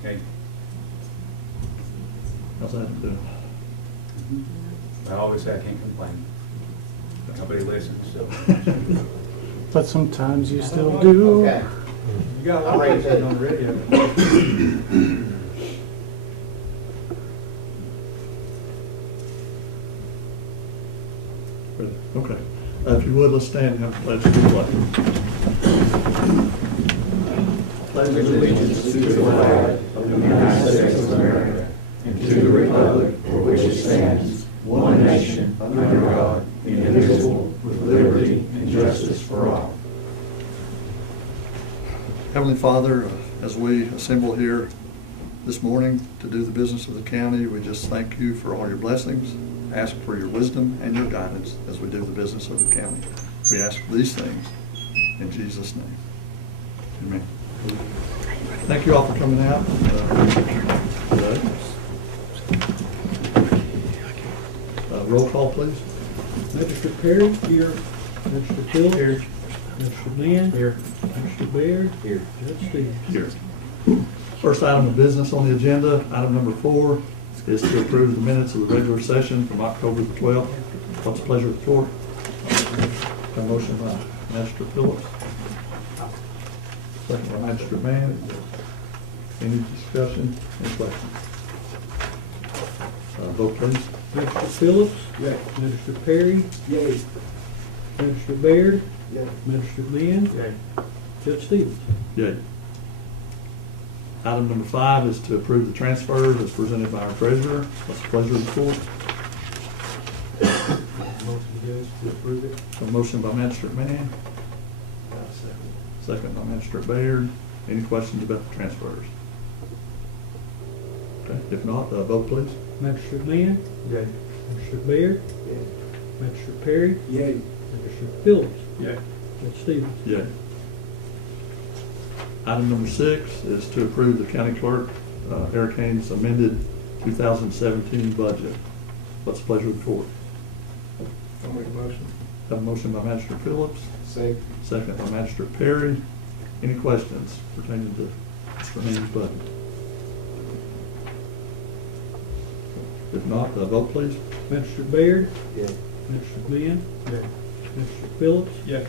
Okay. How's that doing? I always say I can't complain. Nobody listens, so. But sometimes you still do. Okay. You got a lot of places on the radio. Okay. If you would, let's stand and have a pledge to the flag. Pledge allegiance to the flag of the United States of America and to the republic for which it stands, one nation, under God, indivisible, with liberty and justice for all. Heavenly Father, as we assemble here this morning to do the business of the county, we just thank you for all your blessings. Ask for your wisdom and your guidance as we do the business of the county. We ask these things in Jesus' name. Amen. Thank you all for coming out today. Roll call, please. Magistrate Perry. Here. Magistrate Phillips. Here. Magistrate Lynn. Here. Magistrate Baird. Here. Judge Stevens. Here. First item of business on the agenda, item number 4, is to approve the minutes of the regular session from October the 12th. What's the pleasure of the court? A motion by Magistrate Phillips. Second by Magistrate Mann. Any discussion? Any questions? Vote please. Magistrate Phillips. Yay. Magistrate Perry. Yay. Magistrate Baird. Yay. Magistrate Lynn. Yay. Judge Stevens. Yay. Item number 5 is to approve the transfers as presented by our treasurer. What's the pleasure of the court? Motion goes to approve it. A motion by Magistrate Mann, second by Magistrate Baird. Any questions about the transfers? Okay, if not, vote please. Magistrate Lynn. Yay. Magistrate Baird. Yay. Magistrate Perry. Yay. Magistrate Phillips. Yay. Judge Stevens. Yay. Item number 6 is to approve the county clerk, Eric Haynes' amended 2017 budget. What's the pleasure of the court? I'll make a motion. Have a motion by Magistrate Phillips, Second. second by Magistrate Perry. Any questions pertaining to Mr. Haynes' budget? If not, vote please. Magistrate Baird. Yay. Magistrate Lynn. Yay. Magistrate Phillips. Yay.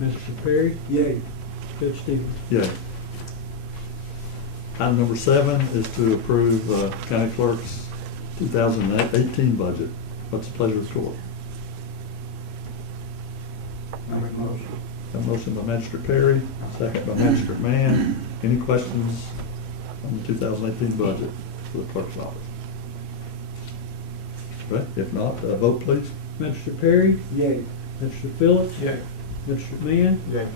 Magistrate Perry. Yay. Judge Stevens. Yay. Item number 7 is to approve county clerk's 2018 budget. What's the pleasure of the court? I'll make a motion. Have a motion by Magistrate Perry, second by Magistrate Mann. Any questions on the 2018 budget for the clerk's office? Right, if not, vote please. Magistrate Perry. Yay. Magistrate Phillips. Yay. Magistrate Mann. Yay.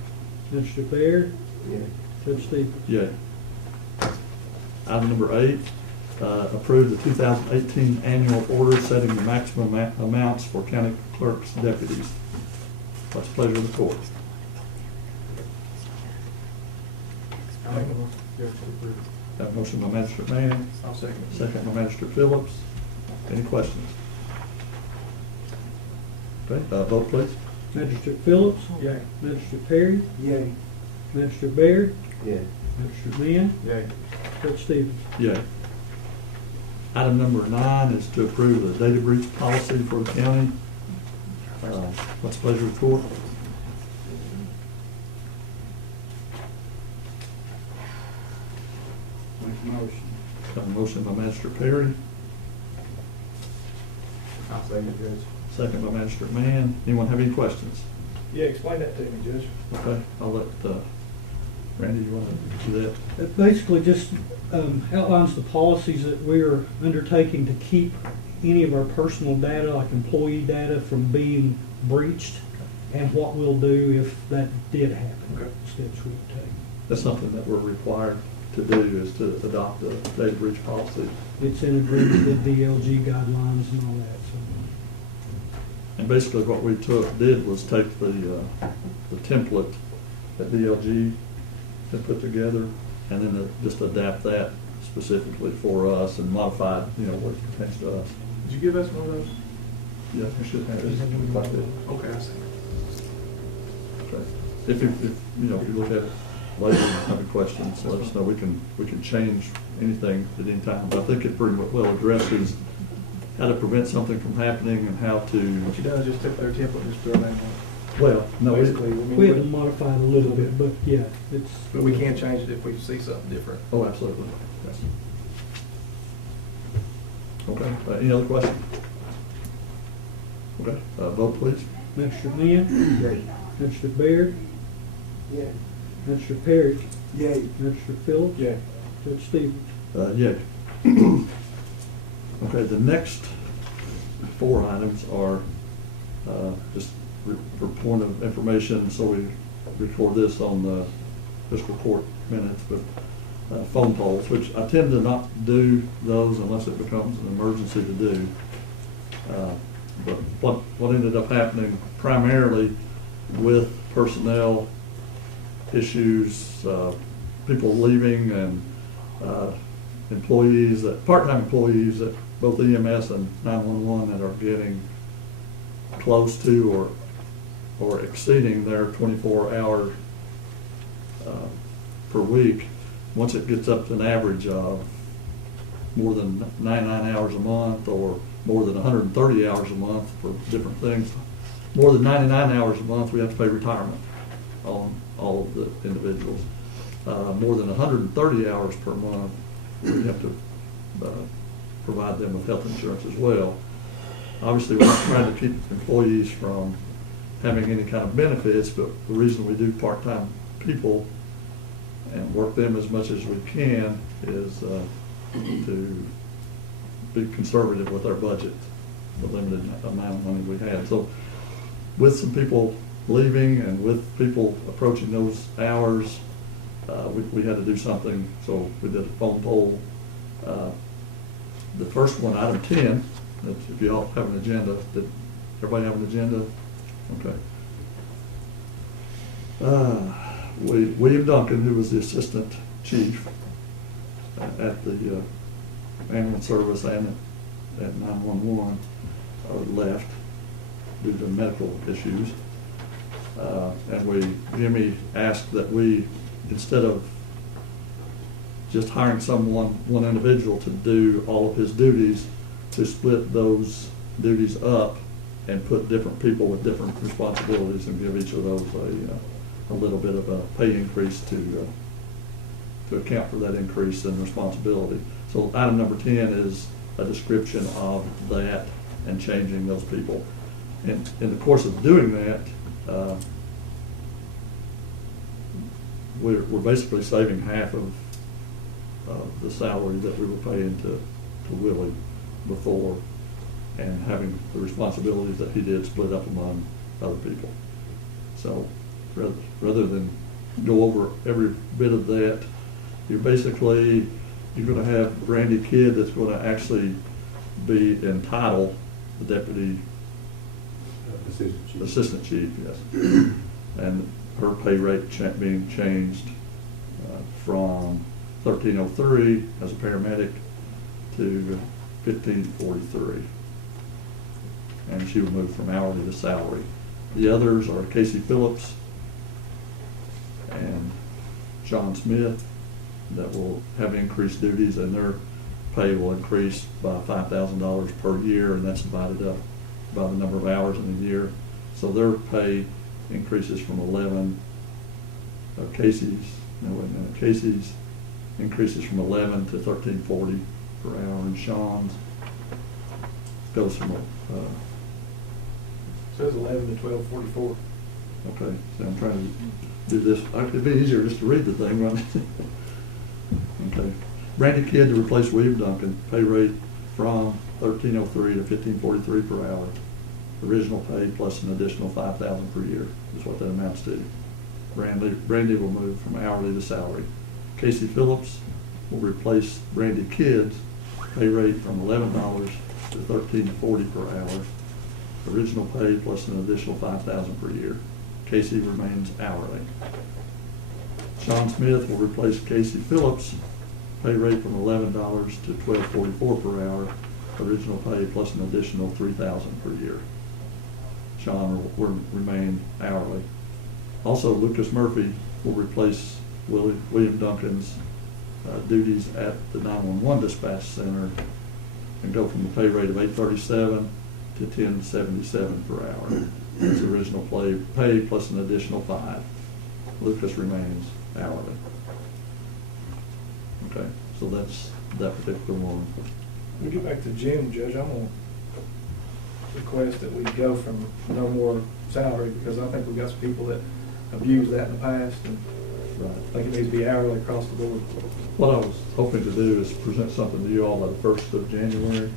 Magistrate Baird. Yay. Judge Stevens. Yay. Item number 8, approve the 2018 annual order setting the maximum amounts for county clerk's deputies. What's the pleasure of the court? I'll make a motion. Go to approve. Have a motion by Magistrate Mann, I'll second. second by Magistrate Phillips. Any questions? Okay, vote please. Magistrate Phillips. Yay. Magistrate Perry. Yay. Magistrate Baird. Yay. Magistrate Lynn. Yay. Judge Stevens. Yay. Item number 9 is to approve the data breach policy for the county. What's the pleasure of the court? Make a motion. Have a motion by Magistrate Perry, I'll second, Judge. second by Magistrate Mann. Anyone have any questions? Yeah, explain that to me, Judge. Okay, I'll let Randy, you want to do that? It basically just outlines the policies that we're undertaking to keep any of our personal data, like employee data, from being breached, and what we'll do if that did happen. Okay. Steps we would take. That's something that we're required to do, is to adopt a data breach policy. It's in agreement with DLG guidelines and all that. So. And basically what we did was take the template that DLG had put together, and then just adapt that specifically for us and modify it, what it pertains to us. Did you give us one of those? Yeah, we should have it like that. Okay, I see. Okay. If you look at it, later have any questions, let us know. We can change anything at any time. But I think it pretty well addresses how to prevent something from happening and how What to, you done is just took their template and just threw it in. well, no, Basically, We had to modify it a little bit, but yeah, it's. But we can change it if we see something different. oh, absolutely. Yes. Okay, any other questions? Okay, vote please. Mr. Lynn? Yay. Mr. Baird? Yeah. Mr. Perry? Yay. Mr. Phillips? Yeah. Judge Stevens? Yay. Okay, the next 4 items are just for point of information, so we record this on the fiscal court minutes, but phone polls, which I tend to not do those unless it becomes an emergency to do. But what ended up happening primarily with personnel issues, people leaving and employees, part-time employees at both EMS and 911 that are getting close to or exceeding their 24 hours per week. Once it gets up to an average of more than 99 hours a month or more than 130 hours a month for different things, more than 99 hours a month, we have to pay retirement on all of the individuals. More than 130 hours per month, we have to provide them with health insurance as well. Obviously, we're not trying to keep employees from having any kind of benefits, but the reason we do part-time people and work them as much as we can is to be conservative with our budget, the limited amount of money we have. So with some people leaving and with people approaching those hours, we had to do something, so we did a phone poll. The first one, item 10, if you all have an agenda, did everybody have an agenda? Okay. William Duncan, who was the assistant chief at the ambulance service and at 911, left due to medical issues. And Jimmy asked that we, instead of just hiring one individual to do all of his duties, to split those duties up and put different people with different responsibilities and give each of those a little bit of a pay increase to account for that increase in responsibility. So item number 10 is a description of that and changing those people. And in the course of doing that, we're basically saving half of the salary that we were paying to Willie before, and having the responsibilities that he did split up among other people. So rather than go over every bit of that, you're going to have Randy Kidd that's going to actually be entitled the deputy assistant chief, yes. And her pay rate being changed from $13.03 as a paramedic to $15.43. And she will move from hourly to salary. The others are Casey Phillips and John Smith that will have increased duties, and their pay will increase by $5,000 per year, and that's divided up by the number of hours in a year. So their pay increases from 11. Casey's increases from 11 to $13.40 per hour, and Sean's goes from Says 11 to 12:44. okay, so I'm trying to do this. It'd be easier just to read the thing, right? Okay. Randy Kidd to replace William Duncan, pay rate from $13.03 to $15.43 per hour. Original pay plus an additional $5,000 per year is what that amounts to. Randy will move from hourly to salary. Casey Phillips will replace Randy Kidd's pay rate from $11 to $13.40 per hour. Original pay plus an additional $5,000 per year. Casey remains hourly. Sean Smith will replace Casey Phillips, pay rate from $11 to $12.44 per hour. Original pay plus an additional $3,000 per year. Sean will remain hourly. Also, Lucas Murphy will replace William Duncan's duties at the 911 dispatch center and go from a pay rate of $8.37 to $10.77 per hour. His original pay plus an additional $5. Lucas remains hourly. Okay, so that's that particular one. We get back to Jim, Judge, I'm gonna request that we go from no more salary, because I think we got some people that abused that in the past, and Right. I think it needs to be hourly across the board. What I was hoping to do is present something to you all by the 1st of January,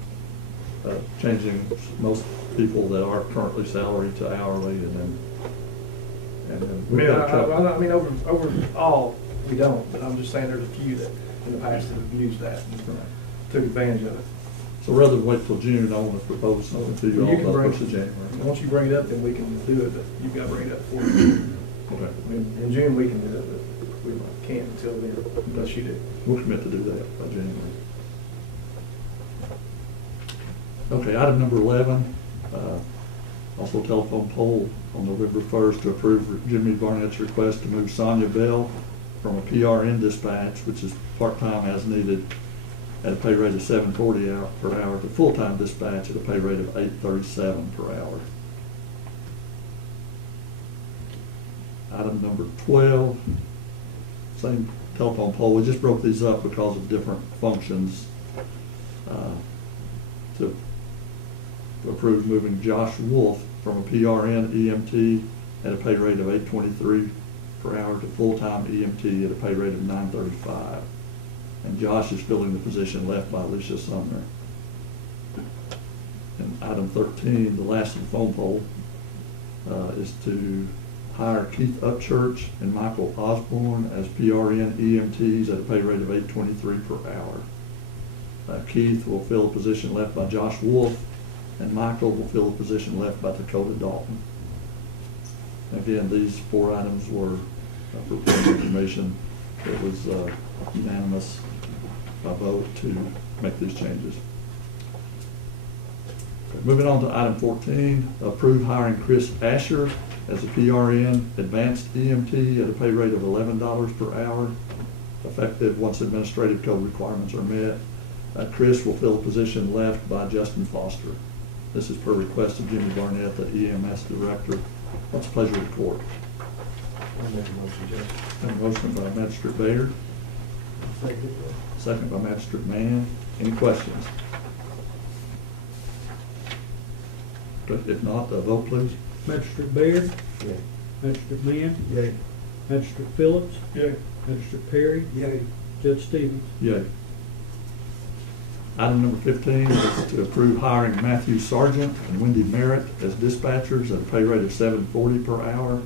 changing most people that are currently salaried to hourly, and then we've got a couple. I mean, overall, we don't, but I'm just saying there's a few that in the past have abused that and took advantage of it. So rather than wait till June, I want to propose something to you all You can by the bring, 1st of January. once you bring it up, then we can do it, but you've got to bring it up before. I Okay. mean, in June, we can do it, but we can't until then, unless you do. We'll commit to do that by January. Okay, item number 11, also telephone poll on November 1st to approve Jimmy Barnett's request to move Sonia Bell from a PRN dispatch, which is part-time as needed, at a pay rate of $7.40 per hour to full-time dispatch at a pay rate of $8.37 per hour. Item number 12, same telephone poll. We just broke these up because of different functions. To approve moving Josh Wolf from a PRN EMT at a pay rate of $8.23 per hour to full-time EMT at a pay rate of $9.35. And Josh is filling the position left by Alicia Sumner. And item 13, the last of the phone poll, is to hire Keith Upchurch and Michael Osborne as PRN EMTs at a pay rate of $8.23 per hour. Keith will fill a position left by Josh Wolf, and Michael will fill a position left by Dakota Dalton. Again, these 4 items were for point information. It was unanimous by vote to make these changes. Okay, moving on to item 14, approve hiring Chris Asher as a PRN advanced EMT at a pay rate of $11 per hour, effective once administrative code requirements are met. Chris will fill a position left by Justin Foster. This is per request of Jimmy Barnett, the EMS director. What's the pleasure of the court? I'll make a motion, Judge. A motion by Magistrate Bayer, second by Magistrate Mann. Any questions? Good. If not, vote please. Magistrate Baird? Yay. Magistrate Mann? Yay. Magistrate Phillips? Yay. Magistrate Perry? Yay. Judge Stevens? Yay. Item number 15 is to approve hiring Matthew Sargent and Wendy Merritt as dispatchers at a pay rate of $7.40 per hour,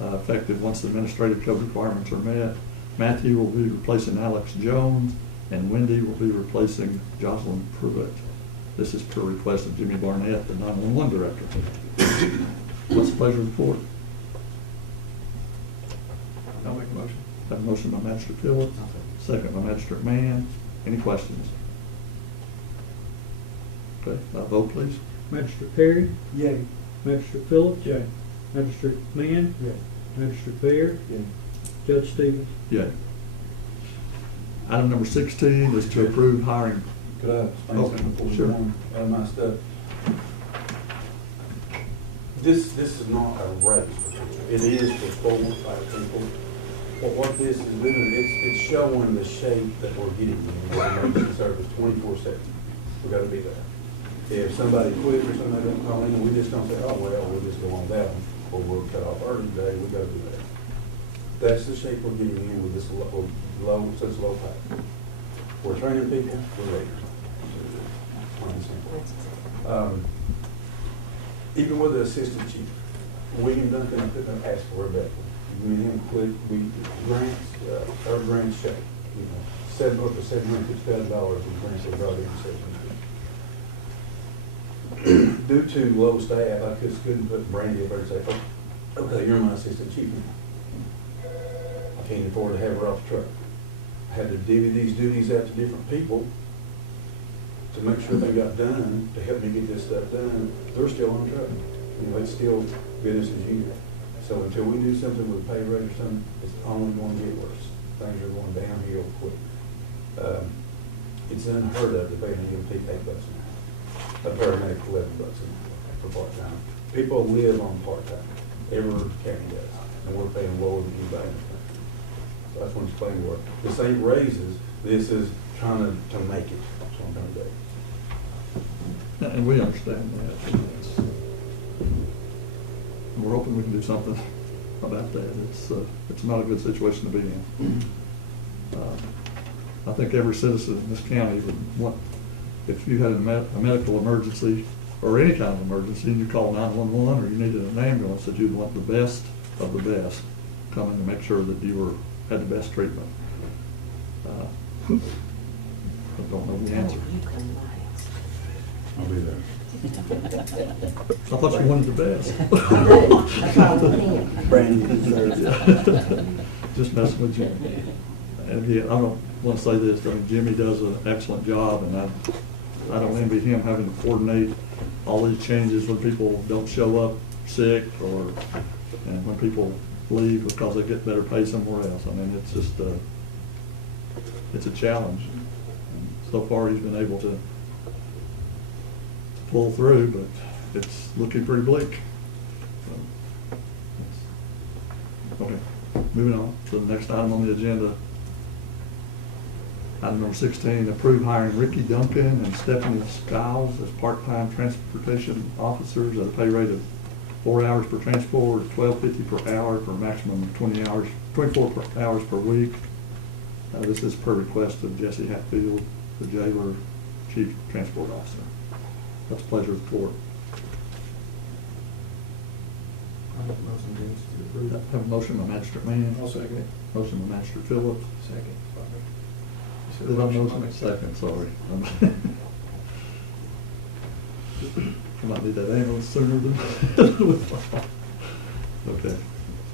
effective once the administrative code requirements are met. Matthew will be replacing Alex Jones, and Wendy will be replacing Jocelyn Pruitt. This is per request of Jimmy Barnett, the 911 director. What's the pleasure of the court? I'll make a motion. Have a motion by Magistrate Phillips, second by Magistrate Mann. Any questions? Okay, vote please. Magistrate Perry? Yay. Magistrate Phillips? Yay. Magistrate Mann? Yay. Magistrate Baird? Yay. Judge Stevens? Yay. Item number 16 is to approve hiring. Could I explain Oh, something before we sure. go on out of my stuff? This is not a race. It is for full-time people. But what this is doing, it's showing the shape that we're getting in the emergency service 24/7. We gotta be there. If somebody quits or somebody doesn't call in, we just don't say, oh, well, we'll just go on that one, or we'll cut off early today, we gotta do that. That's the shape we're getting in with this low, such low pay. We're training people, we're ready. Plain and simple. Even with the assistant chief, William Duncan, I couldn't have asked for a better one. We grants, our grants check, up to $750,000 in grants they brought in session. Due to low staff, I couldn't put Brandy up there and say, oh, okay, you're my assistant chief now. I can't afford to have her off the truck. I had to divvy these duties out to different people to make sure they got done, to help me get this stuff done. They're still on the truck. It's still business as usual. So until we do something with pay rate or something, it's only going to get worse. Things are going downhill quick. It's unheard of to pay an EMT $8 an hour, a paramedic $11 an hour for part-time. People live on part-time, every county does, and we're paying lower than anybody in the country. So that's when it's playing work. This ain't raises, this is trying to make it, that's what I'm trying to do. And we understand that. And we're hoping we can do something about that. It's not a good situation to be in. I think every citizen in this county would want, if you had a medical emergency or any kind of emergency and you called 911 or you needed an ambulance, that you'd want the best of the best coming to make sure that you had the best treatment. I don't know the answer. I'll be there. I thought you wanted the best. Just messing with you. And again, I don't want to say this, I mean, Jimmy does an excellent job, and I don't envy him having to coordinate all these changes when people don't show up sick and when people leave because they get better pay somewhere else. I mean, it's just it's a challenge. And so far, he's been able to pull through, but it's looking pretty bleak. So, okay, moving on to the next item on the agenda. Item number 16, approve hiring Ricky Duncan and Stephanie Skiles as part-time transportation officers at a pay rate of 4 hours per transport, $12.50 per hour for a maximum of 24 hours per week. This is per request of Jesse Hatfield, the jailer, chief transport officer. What's the pleasure of the court? Have a motion by Magistrate Mann. I'll second it. Motion by Magistrate Phillips. Second. Did I motion? Second, sorry. I might need that ambulance sooner than. Okay, so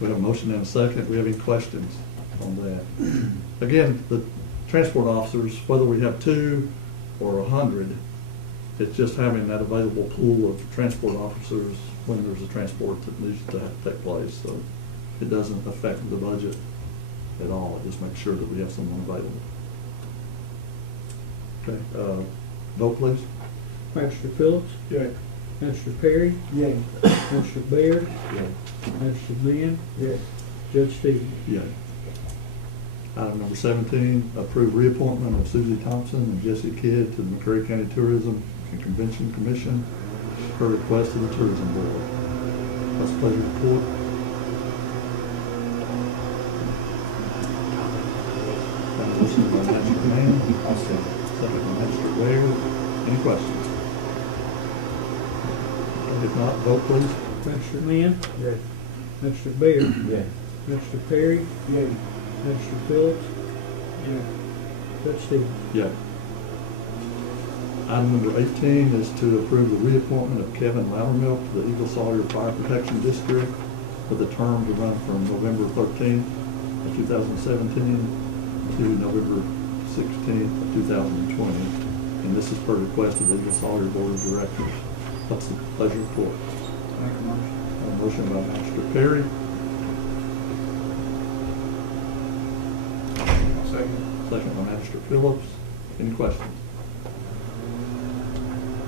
we have a motion and a second. Do we have any questions on that? Again, the transport officers, whether we have 2 or 100, it's just having that available pool of transport officers when there's a transport that needs to take place. So it doesn't affect the budget at all. It just makes sure that we have someone available. Okay, vote please. Magistrate Phillips, Yay. Magistrate Perry, Yay. Magistrate Baird, Yay. Magistrate Mann, Yay. Judge Stevens. Yay. Item number 17, approve reappointment of Susie Thompson and Jesse Kidd to the McCreary County Tourism and Convention Commission per request of the Tourism Board. What's the pleasure of the court? Have a motion by Magistrate Mann. I'll second. Second by Magistrate Ware. Any questions? If not, vote please. Magistrate Mann, Yay. Magistrate Baird, Yeah. Magistrate Perry, Yay. Magistrate Phillips, Yay. Judge Stevens. Yeah. Item number 18 is to approve the reappointment of Kevin Loudermilk to the Eagle Sawyer Fire Protection District with a term to run from November 13th of 2017 to November 16th of 2020. And this is per request of the Eagle Sawyer Board of Directors. What's the pleasure of the court? Make a motion. A motion by Magistrate Perry, Second. second by Magistrate Phillips. Any questions?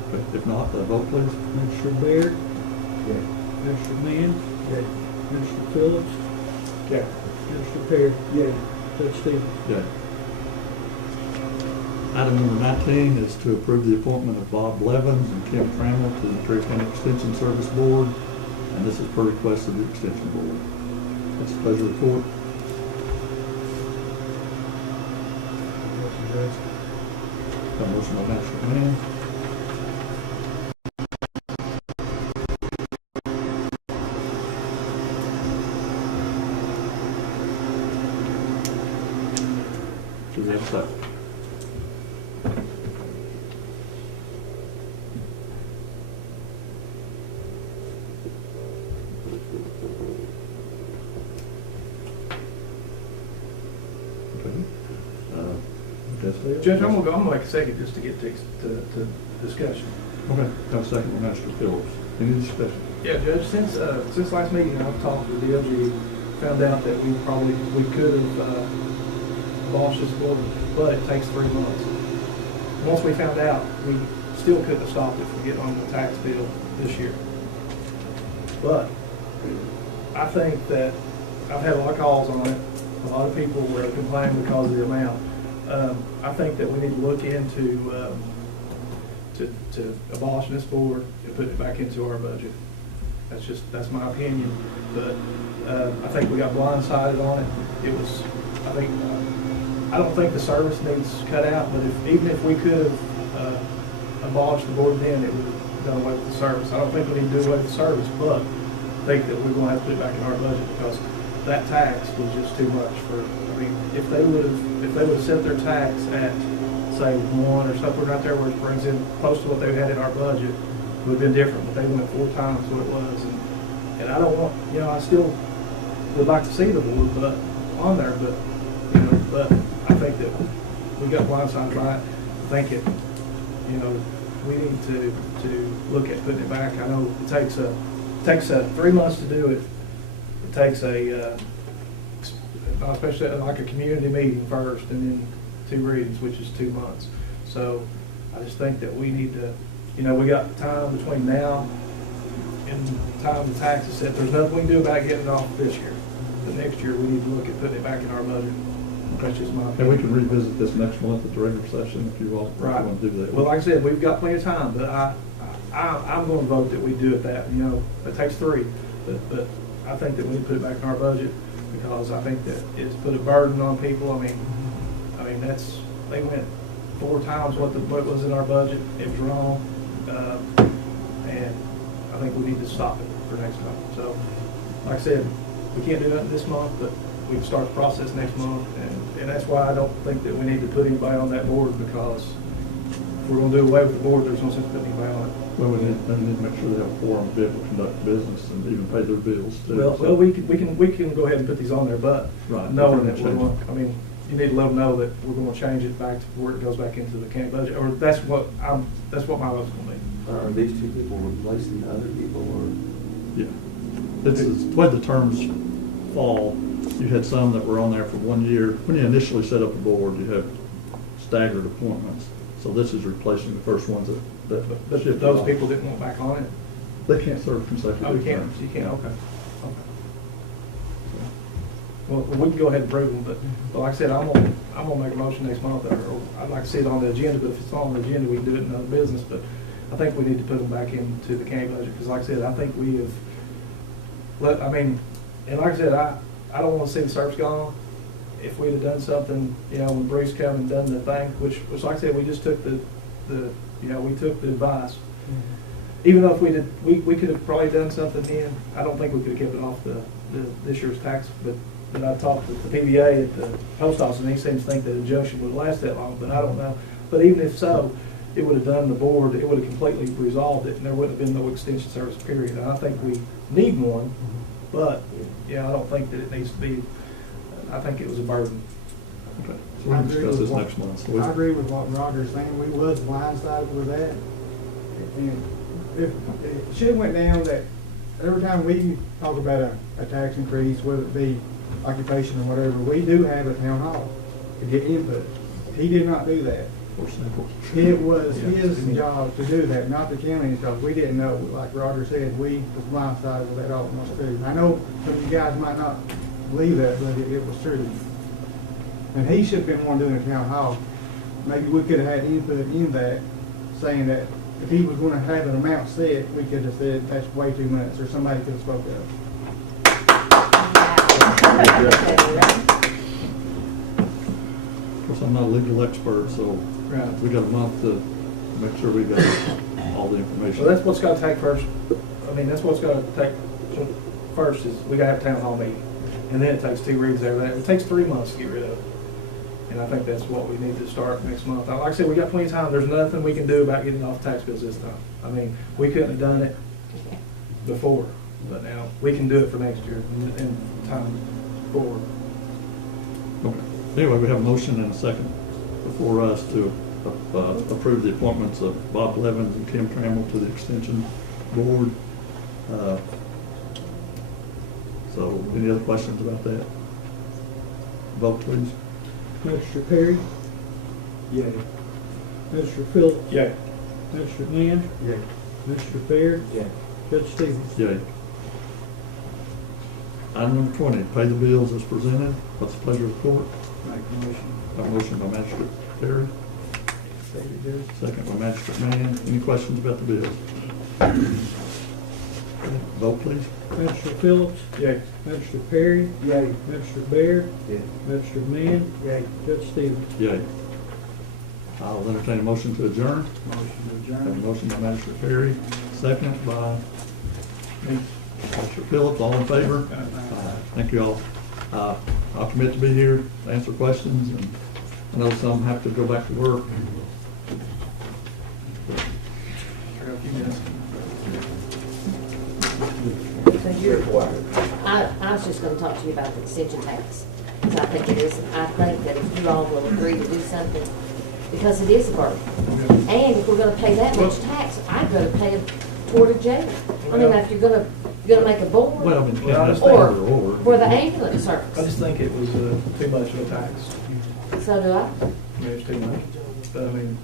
Okay, if not, vote please. Magistrate Baird, Yay. Magistrate Mann, Yay. Magistrate Phillips, Yay. Magistrate Perry, Yay. Judge Stevens. Yay. Item number 19 is to approve the appointment of Bob Blevins and Kim Trammell to the McCreary County Extension Service Board, and this is per request of the Extension Board. What's the pleasure of the court? Got a motion by Magistrate Mann. Do we have a second? Judge, I'm gonna make a second just to get to discussion. Okay, have a second by Magistrate Phillips. Any discussion? Yeah, Judge, since last meeting, I've talked with the LG, found out that we could have abolished this board, but it takes 3 months. Once we found out, we still couldn't have stopped it from getting on the tax bill this year. But I think that I've had a lot of calls on it. A lot of people were complaining because of the amount. I think that we need to look into to abolishing this board and putting it back into our budget. That's my opinion. But I think we got blindsided on it. It was, I don't think the service needs cut out, but even if we could have abolished the board then, it would have done away with the service. I don't think we need to do away with the service, but I think that we're going to have to put it back in our budget because that tax was just too much for, I mean, if they would have set their tax at, say, 1 or something out there where it brings in close to what they had in our budget, it would have been different, but they went 4 times what it was. And I don't want, I still would like to see the board but on there, but I think that we got blindsided by it. I think we need to look at putting it back. I know it takes 3 months to do it. It takes especially like a community meeting first and then 2 readings, which is 2 months. So I just think that we need to, we got time between now and the time the tax is set. There's nothing we can do about getting it off this year. But next year we need to look at putting it back in our budget. That's just my opinion. And we can revisit this next month at the regular session if you want to do that. Well, like I said, we've got plenty of time, but I'm going to vote that we do it that. It takes 3, but I think that we need to put it back in our budget because I think that it's put a burden on people. I mean they went 4 times what was in our budget. It was wrong, and I think we need to stop it for next month. So, like I said, we can't do that this month, but we can start the process next month, and that's why I don't think that we need to put anybody on that board because if we're going to do away with the board, there's no sense putting anybody on it. Well, we need to make sure they have a forum to be able to conduct business and even pay their bills too. Well, we can go ahead and put these on there, but Right. knowing that we're going, you need to let them know that we're going to change it back to where it goes back into the county budget, or that's what my vote's going to be. Are these 2 people replacing other people, or? Yeah. It's the way the terms fall. You had some that were on there for 1 year. When you initially set up the board, you have staggered appointments. So this is replacing the first ones that But shifted those off. people didn't want back on it. They can't serve consecutive Oh, you can't. terms. You can't. Okay. Well, we can go ahead and prove them, but like I said, I'm gonna make a motion next month, or I'd like to see it on the agenda. But if it's not on the agenda, we can do it in other business. But I think we need to put them back into the county budget because, like I said, I think we have. And like I said, I don't want to see the service gone. If we'd have done something, when Bruce come and done the thing, which like I said, we just took we took the advice. Even though if we could have probably done something then, I don't think we could have kept it off this year's tax. But I talked to the PBA at the post office, and he seems to think that injunction would last that long, but I don't know. But even if so, it would have done the board, it would have completely resolved it, and there wouldn't have been no extension service period. And I think we need one, but I don't think that it needs to be. I think it was a burden. Okay. So we can discuss this next month. So I agree with what Roger's saying. We was blindsided with that. And if it should have went down that every time we talk about a tax increase, whether it be occupation or whatever, we do have a town hall to get input. He did not do that. For samples. It was his job to do that, not the county's job. We didn't know, like Roger said, we was blindsided with that almost too. I know some of you guys might not believe that, but it was true. And he should have been one doing a town hall. Maybe we could have had input in that, saying that if he was going to have an amount set, we could have said that's way too much, or somebody could have spoke up. Of course, I'm not a legal expert, so Right. we got a month to make sure we got all the information. Well, that's what's got to take first. That's what's got to take first is we got to have a town hall meeting, and then it takes 2 reads there. It takes 3 months to get rid of it, and I think that's what we need to start next month. Like I said, we got plenty of time. There's nothing we can do about getting off tax bills this time. We couldn't have done it before, but now we can do it for next year and time forward. Okay. Anyway, we have a motion and a second before us to approve the appointments of Bob Levins and Kim Trammell to the Extension Board. So, any other questions about that? Vote, please. Mr. Perry, Yay. Mr. Phillips, Yay. Mr. Glenn, Yeah. Mr. Fair, Yay. Judge Stevens. Yay. Item number 20, pay the bills as presented. What's the pleasure of the court? Make a motion. A motion by Magistrate Perry, second by Magistrate Mann. Any questions about the bills? Vote, please. Mr. Phillips, Yay. Mr. Perry, Yay. Mr. Bear, Yeah. Mr. Mann, Yay. Judge Stevens. Yay. I'll entertain a motion to adjourn. Motion to Have a adjourn. motion by Magistrate Perry, second by Magistrate Phillips. All in favor? Thank you all. I'll commit to be here to answer questions, and I know some have to go back to work. I was just gonna talk to you about the extension tax, because I think it is, I think that if you all will agree to do something, because it is a burden. And if we're gonna pay that much tax, I'd rather pay it toward a jail. I mean, if you're gonna make a Well, board, I mean, can't Well, I have just either think- or. for the ambulance I service, just think it was too much of a tax. so do I. I mean, it's too much. But I mean,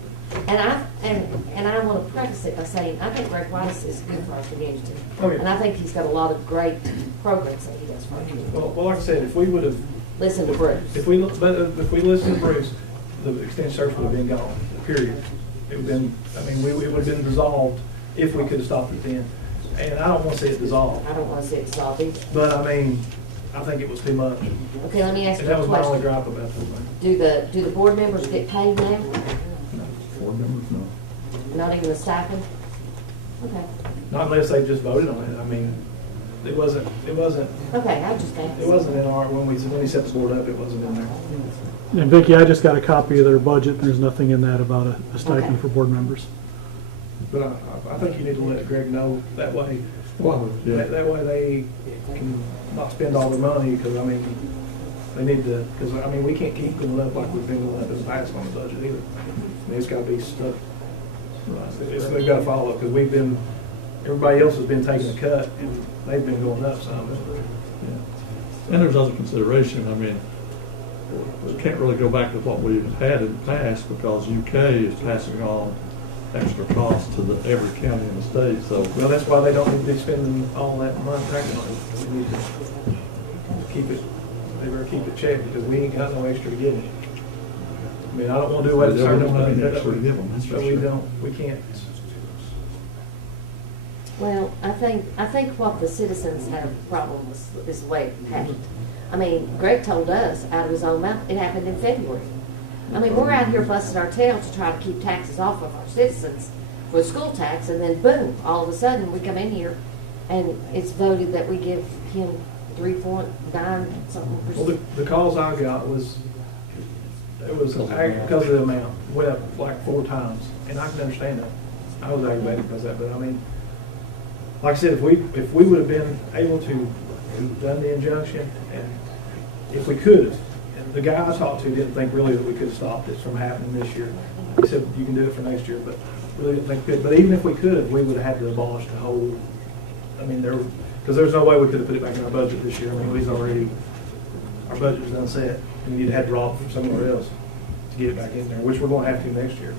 And I wanna preface it by saying, I think Greg Weiss is good for our community. Oh, yeah. And I think he's got a lot of great programs that he does for our community. well, like I said, if we would have, Listen to Bruce. if we listened to Bruce, the extension service would have been gone, period. It would have been, I mean, it would have been dissolved if we could have stopped it then. And I don't want to see it dissolved, I don't wanna see it dissolved either. but I mean, I think it was too much. Okay, let me ask And you that a was my only question. gripe about this thing. Do the board members get paid now? Board members, no. Not even a stipend? Okay, Not unless they just voted on it. I mean, it wasn't okay, I just asked. in our, when he set the board up, it wasn't in there. And Vicki, I just got a copy of their budget. There's nothing in that about a Okay. stipend for board members. But I think you need to let Greg know that way. Well, yeah. That way they can not spend all their money, because I mean, they need to, because I mean, we can't keep going up like we've been going up in the past on the budget either. I mean, it's gotta be stuck. They've gotta follow, because everybody else has been taking a cut, and they've been going up some. Yeah. And there's other consideration. I mean, we can't really go back to what we've had in the past, because UK is passing on extra costs to every county in the state, so. Well, that's why they don't need to be spending all that money, tax money. They need to keep it, they better keep it checked, because we ain't got no extra to give them. I mean, I don't wanna do away with We service don't have money, any extra to give them, that's for but we sure. don't, we can't. Well, I think what the citizens have a problem with is the way it happened. I mean, Greg told us out of his own mouth, it happened in February. I mean, we're out here busting our tail to try to keep taxes off of our citizens for school tax, and then boom, all of a sudden, we come in here and it's voted that we give him 3.9 something Well, percent. the calls I got was, it was because of the amount, went up like 4 times, and I can understand that. I was aggravated because of that, but I mean, like I said, if we would have been able to done the injunction, and if we could have, and the guy I talked to didn't think really that we could have stopped it from happening this year. He said, you can do it for next year, but really didn't think we could. But even if we could have, we would have had to abolish the whole, I mean, because there's no way we could have put it back in our budget this year. I mean, our budget was done set, and you'd had to rob from somewhere else to get it back in there, which we're going to have to next year.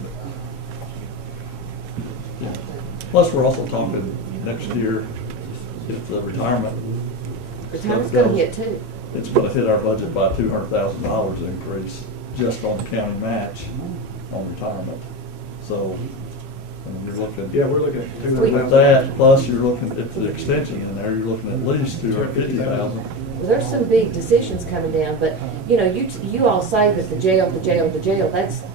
But Plus, we're also talking next year, if the retirement. Retirement's gonna hit too. It's gonna hit our budget by $200,000 increase just on the county match on retirement. So, and you're looking. yeah, we're looking at With 200,000. that, plus you're looking at the extension in there, you're looking at least 250,000. Well, there's some big decisions coming down, but, you know, you all say that the jail,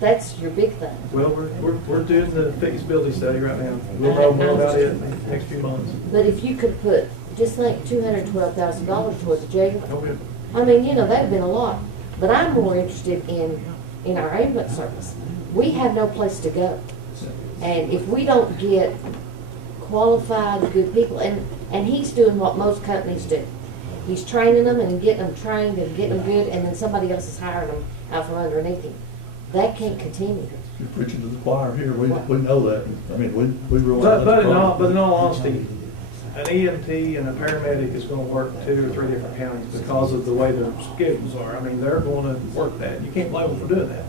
that's your big thing. Well, we're doing the feasibility study right now. We'll know more about it in the next few months. But if you could put, just like $212,000 towards the jail, Okay. I mean, you know, that'd been a lot. But I'm more interested in our ambulance service. We have no place to go. And if we don't get qualified, good people, and he's doing what most companies do. He's training them and getting them trained and getting them good, and then somebody else is hiring them out from underneath him. That can't continue. You're preaching to the choir here, we know that. I mean, we realize. But that's a in problem. all honesty, an EMT and a paramedic is gonna work 2 or 3 different counties because of the way their schedules are. I mean, they're gonna work that. You can't blame them for doing that.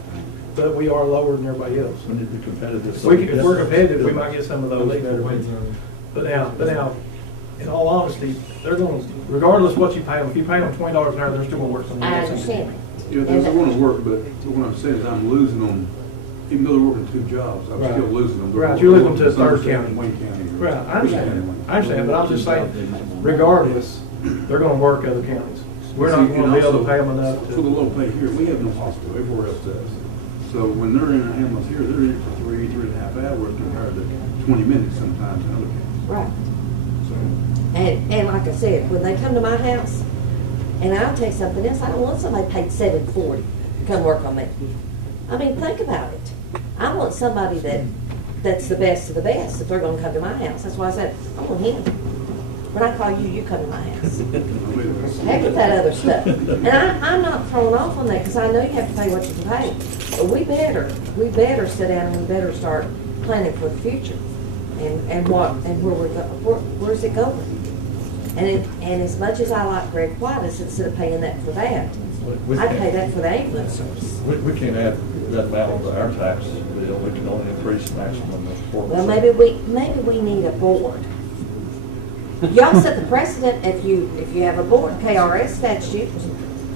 But we are lower than everybody else. We need to be competitive. If we're competitive, we might get some of those better ways. But now, in all honesty, they're gonna, regardless what you pay them, if you pay them $20 an hour, they're still gonna work somewhere I else. understand. Yeah, they're going to work, but what I'm saying is I'm losing them, even though they're working 2 jobs, I'm Right. still losing them. Right, you're losing them to a third Somerset, county. Wayne County. Right, I understand, but I'm just saying, regardless, they're gonna work other counties. We're not gonna be able to pay them enough For the to. low pay here, we have no hospital, everywhere else does. So when they're in an ambulance here, they're in it for 3.5 hours compared to 20 minutes sometimes in other counties. Right. So, And like I said, when they come to my house, and I'll tell you something else, I don't want somebody paid $740 to come work on me. I mean, think about it. I want somebody that's the best of the best if they're gonna come to my house. That's why I said, I want him. When I call you, you come to my house. Heck with that other stuff. And I'm not throwing off on that, because I know you have to pay what you can pay. But we better sit down and we better start planning for the future. And where's it going? And as much as I like Greg White, instead of paying that for that, I'd pay that for the ambulance service. We can't add that amount to our tax bill, we can only increase maximum of 4%. Well, maybe we need a board. Y'all set the precedent if you have a board, KRS statute.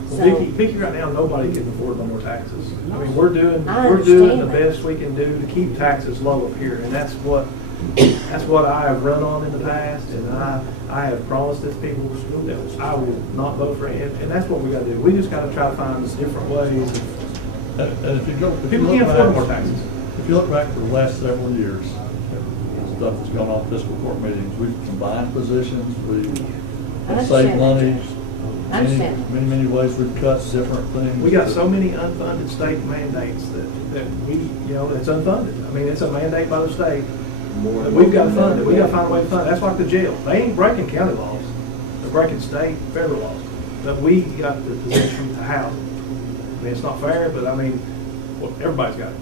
So, Vicky, right now, nobody can afford no more taxes. I mean, we're doing I the understand that. best we can do to keep taxes low up here, and that's what I have run on in the past, and I have promised this people that I will not vote for it, and that's what we gotta do. We just gotta try to find different ways. And if you go, if you People look can't afford back, more taxes. if you look back for the last several years, stuff that's gone on fiscal court meetings, we've combined positions, we've I saved understand money. that. I understand. Many ways we've cut different things. We got so many unfunded state mandates that it's unfunded. I mean, it's a mandate by the state. But we've got to fund it. We've got to find a way to fund it. That's like the jail. They ain't breaking county laws. They're breaking state, federal laws. But we got the position to house it. I mean, it's not fair, but I mean, well, everybody's got it.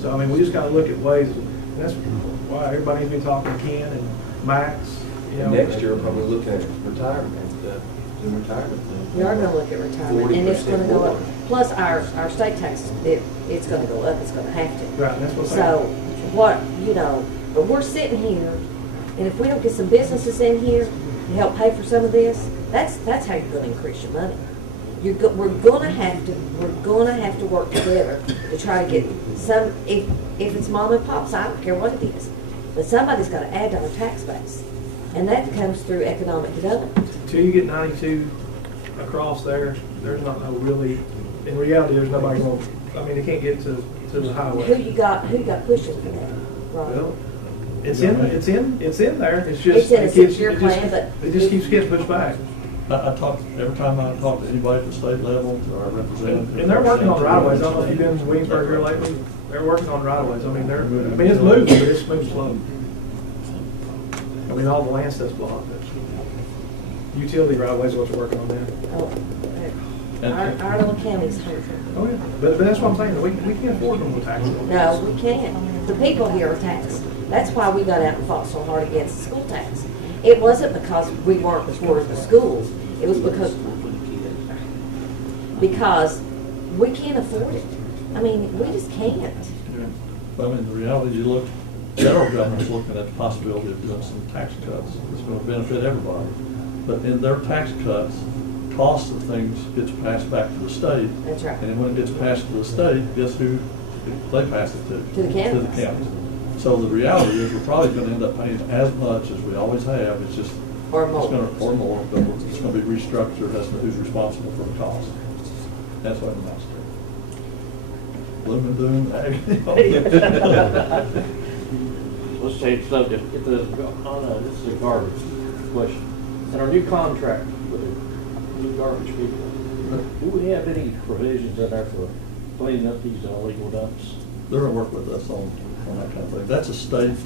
So, I mean, we just got to look at ways, and that's why everybody needs to be talking to Ken and Max, Next year, we'll probably look at retirement and stuff, the retirement thing. We are gonna look at retirement, and it's gonna go up. Plus, our state tax, it's gonna go up, it's gonna have to. Right, and that's what's So, but we're sitting here, and if we don't get some businesses in here to help pay for some of this, that's how you're gonna increase your money. We're gonna have to work together to try to get some, if it's mom and pops, I don't care what it is, but somebody's gotta add to our tax base. And that comes through economic development. Until you get 92 across there, there's not no really, in reality, there's nobody going, I mean, they can't get to the highway. Who you got pushing for that, Ron? Well, it's in there. It's just, It's in a 6-year plan, but it just keeps getting pushed back. I talk, every time I talk to anybody at the state level, to our representative. And they're working on right of ways. I don't know if you've been in Williamsburg here lately. They're working on right of ways. I mean, it's moving, but it's moving slow. I mean, all the land stuff's blocked. Utility right of ways is what they're working on now. Oh, our little county's hurting. Oh, yeah. But that's what I'm saying. We can't afford no more taxes. No, we can't. The people here are taxed. That's why we got out and fought so hard against the school tax. It wasn't because we weren't for the schools. It was because we can't afford it. I mean, we just can't. I mean, the reality, you look, federal government's looking at the possibility of doing some tax cuts. It's going to benefit everybody. But in their tax cuts, cost of things gets passed back to the state. That's right. And when it gets passed to the state, guess who they pass it to? To the counties. To the counties. So the reality is, we're probably going to end up paying as much as we always have. It's just, Or more. or more, but it's going to be restructured as to who's responsible for the cost. That's what it amounts to. Gloom and doom, agony. Let's change the subject. This is a garbage question. In our new contract with the new garbage people, do we have any provisions in there for cleaning up these illegal dumps? They're going to work with us on that kind of thing. That's a state.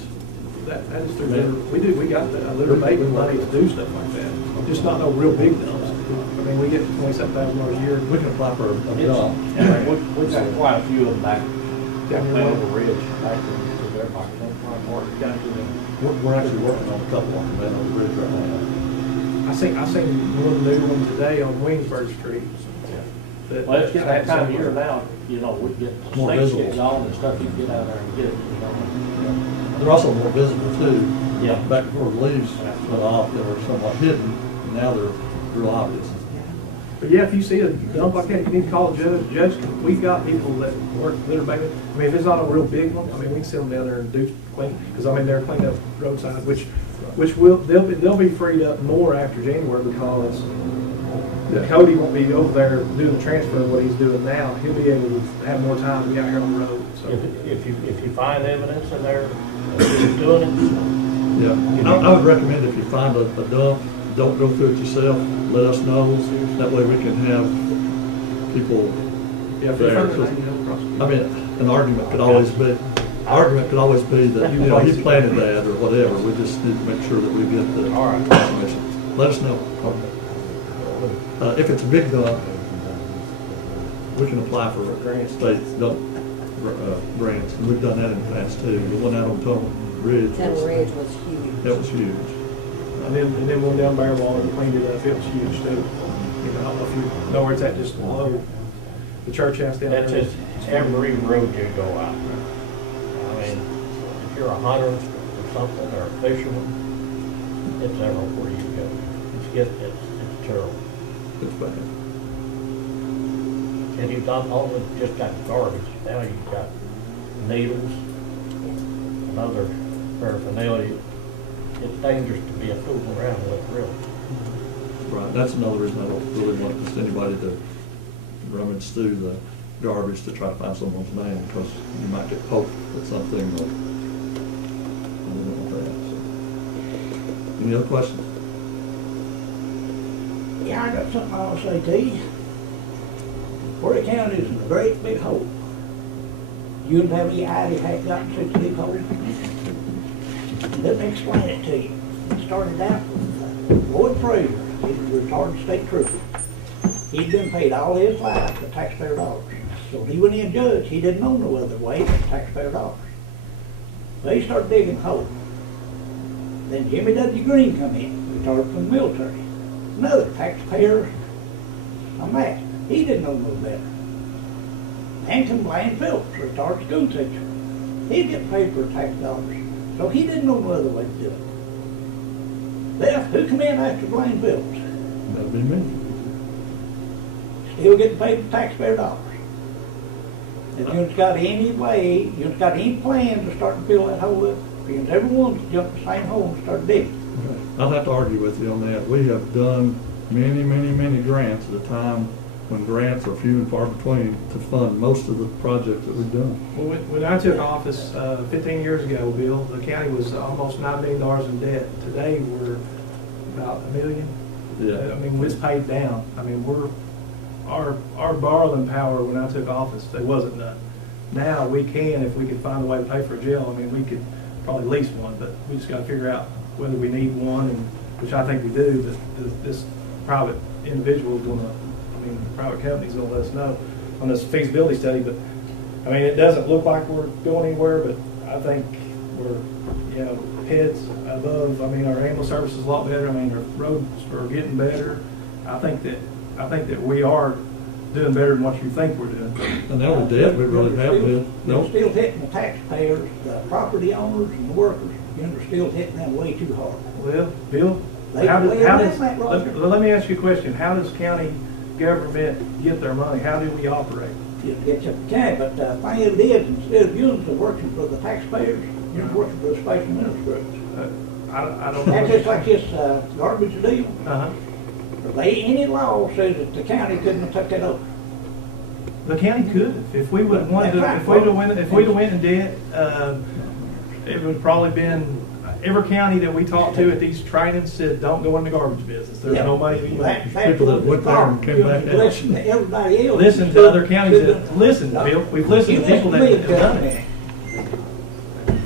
That is through we got that. They're making money to do stuff like that. Just not no real big dumps. I mean, we get $27,000 a year. We can apply for a job. We've got quite a few of them back Down down here. the ridge, back to their market, down to the We're actually working on a couple on the bridge right now. I seen one new one today on Wingsburg Street. Well, it's getting that time of year now, you know, we get, More snakes visible. get gone and stuff, you can get out there and get it, you know. They're also more visible too. Yeah. Back before the leaves went off, they were somewhat hidden, and now they're real obvious. But yeah, if you see a dump like that, you need to call a judge. Judge, we've got people that work, that are maybe, I mean, if it's not a real big one, I mean, we can send them down there and do clean, because I mean, they're cleaning up roadside, which will, they'll be freed up more after January, because Cody won't be over there doing the transfer of what he's doing now. He'll be able to have more time to be out here on the road, so. If you find evidence in there, he's doing it, Yeah, I would recommend if you find a dump, don't go through it yourself, let us know, that way we can have people Yeah, if there. you're further, you know, prosecute. I mean, an argument could always be that, you know, he planted that or whatever, we just need to make sure that we get the All right. information. Let us know. If it's a big dump, we can apply for state dump grants, and we've done that in the past too. The one out on Tunnel Ridge. Tunnel Ridge was huge. That was huge. And then one down Bearwall and cleaned it up. It was huge too. You know, I don't know if you know where it's at, just below the church house down there. that's just every road you go out. I mean, if you're a hunter or something, or a fisherman, it's everywhere you go. It's terrible. It's bad. And you've not only just got garbage, now you've got needles and other paraphernalia. It's dangerous to be a fooling around with, really. Right, that's another reason I don't really want just anybody to rummage through the garbage to try to find someone's name, because you might get poked with something that you don't want that. So. Any other questions? Yeah, I got something I want to say to you. Porter County is in a great big hole. You don't have any idea how it got in such a big hole? Let me explain it to you. It started out with Lloyd Frazier. He was a retired state trooper. He'd been paid all his life with taxpayer dollars. So he went in judge. He didn't know no other way but taxpayer dollars. They started digging holes. Then Jimmy W. Green come in, retired from the military. Another taxpayer on that. He didn't know no better. And come Blaine Phillips, retired school teacher. He'd get paid for tax dollars. So he didn't know no other way to do it. Then who come in after Blaine Phillips? That'd be me. Still getting paid for taxpayer dollars. If you've got any way, you've got any plan to start to fill that hole up, because everyone's jumped the same hole and started digging. I'll have to argue with you on that. We have done many grants at a time when grants are few and far between to fund most of the projects that we've done. Well, when I took office 15 years ago, Bill, the county was almost $9 million in debt. Today, we're about $1 million. Yeah. I mean, it's paid down. I mean, our borrowing power when I took office, there wasn't none. Now we can, if we could find a way to pay for a jail. I mean, we could probably lease one, but we just got to figure out whether we need one, and which I think we do. But this private individual is going to, I mean, the private company's going to let us know on this feasibility study. But I mean, it doesn't look like we're going anywhere, but I think we're, you know, heads above. I mean, our ambulance service is a lot better. I mean, our roads are getting better. I think that we are doing better than what you think we're doing. And the only debt we really have is, You're still hitting the taxpayers, the property owners, and the workers. You're still hitting them way too hard. Well, Bill, let me ask you a question. How does county government get their money? How do we operate? It's a can, but the thing it is, instead of you working for the taxpayers, you're working for the special ministers. I don't know. That's just like this garbage deal. Uh-huh. Any law says that the county couldn't have took that over. The county could, if we would have wanted to, if we'd have went in debt, it would probably been, every county that we talked to at these trainings said, don't go in the garbage business. There's no money to be made. people that went there and came back out. Listen to everybody else. Listen to other counties that, listen, Bill, we've listened to people that have done it.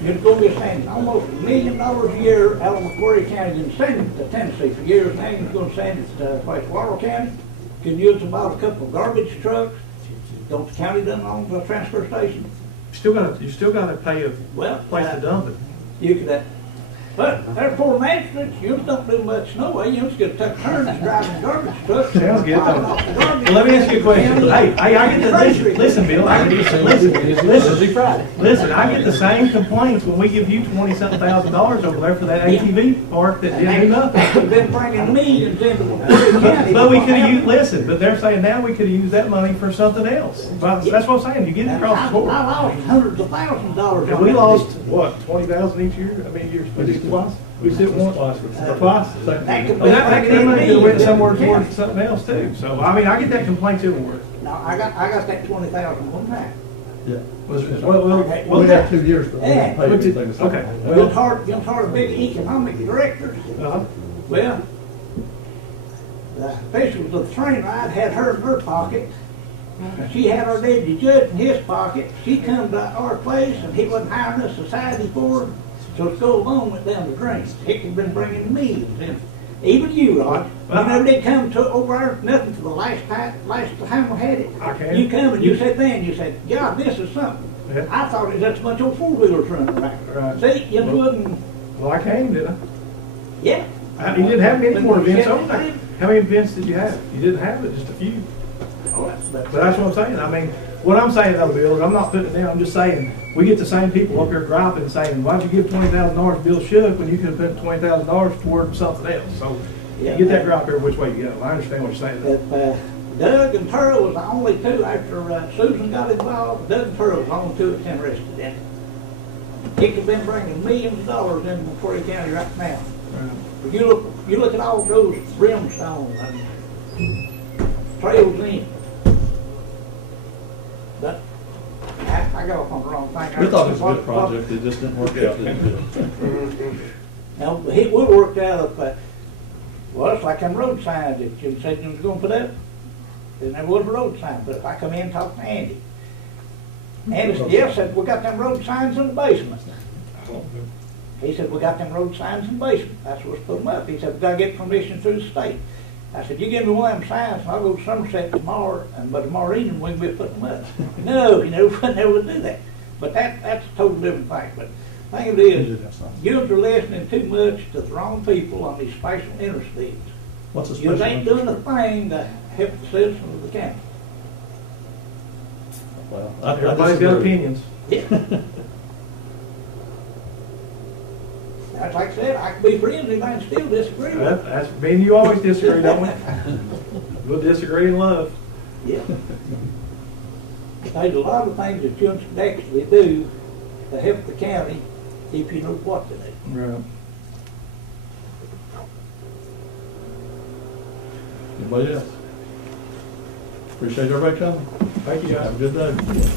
You're going to be spending almost $1 million a year out of McCreary County and send it to Tennessee for years. Now you're going to send it to Laurel County. Can use about a couple of garbage trucks. Don't the county done own the transfer station? You still got to pay a place to dump it. You could, But they're poor management, you don't do much no way, you just get took turns driving garbage trucks. Sounds good, though. Piling off the garbage. Well, let me ask you a question. Hey, I get the, listen, Bill, I get the, listen, I get the same complaints when we give you $20-something thousand over there for that ATV park that didn't do nothing. They've been bringing millions into the county. But we could have used, listen, but they're saying now we could have used that money for something else. But that's what I'm saying, you get it across the I board. lost hundreds of thousands of dollars. And we lost, what, 20,000 each year? I mean, we did twice? We did once, or twice. So, That could that money could have went somewhere towards something else too. So, I mean, I get that complaints everywhere. No, I got that 20,000 one time. Yeah. Well, We have 2 years, but we Yeah. haven't paid anything. so- okay. Bill Hart, big economic director. Uh-huh. Well, the officials of the train ride had her in her pocket. And she had our deputy judge in his pocket. She come to our place and he wasn't hiring us society for her. So to go along went down the drain. Hick had been bringing millions in. Even you, Rod. You never did come to over there, nothing for the last time we had it. I can. You come and you said then, you said, God, this is something. Yeah. I thought it was just a bunch of four-wheelers running around. Right. See, you wouldn't, Well, I came, didn't yeah. I? You didn't have many more events over there. Everything. How many events did you have? You didn't have it, just a few. Oh, But that's what I'm saying. I mean, what I'm saying though, Bill, is I'm not putting it down. I'm just saying, we get the same people up here griping and saying, why'd you give $20,000 to Bill Shook when you could have put $20,000 toward something else? So you get that gripe every which way you go. I understand what you're saying. But Doug and Turl was the only two after Susan got involved. Doug and Turl was the only two that's interested in it. He could have been bringing millions of dollars in McCreary County right now. But you look at all those brimstone and trails in. But I got off on the wrong thing. We thought it was a good project, it just didn't work out. did it? Now, we worked out of, well, it's like them road signs that you said you was gonna put up. There never was a road sign, but if I come in and talk to Andy. Andy said, yes, said, we got them road signs in the basement. He said, we got them road signs in the basement. That's what's put them up. He said, we gotta get permission through the state. I said, you give me one of them signs and I'll go to Somerset tomorrow, but tomorrow evening we can be putting them up. No, he never would do that. But that's a totally different thing. But the thing of it is, you are listening too much to the wrong people on these special interest deals. What's a You special ain't interest? doing a thing to help the citizens of the county. Well, Everybody's got disagree. opinions. Yeah. That's like I said, I can be friends and I can still disagree with them. That's, me and you always disagree, don't we? We'll disagree in love. Yeah. There's a lot of things that you can actually do to help the county if you know what to do. Right. Anybody else? Appreciate everybody coming. Thank you, guys. Have a good day.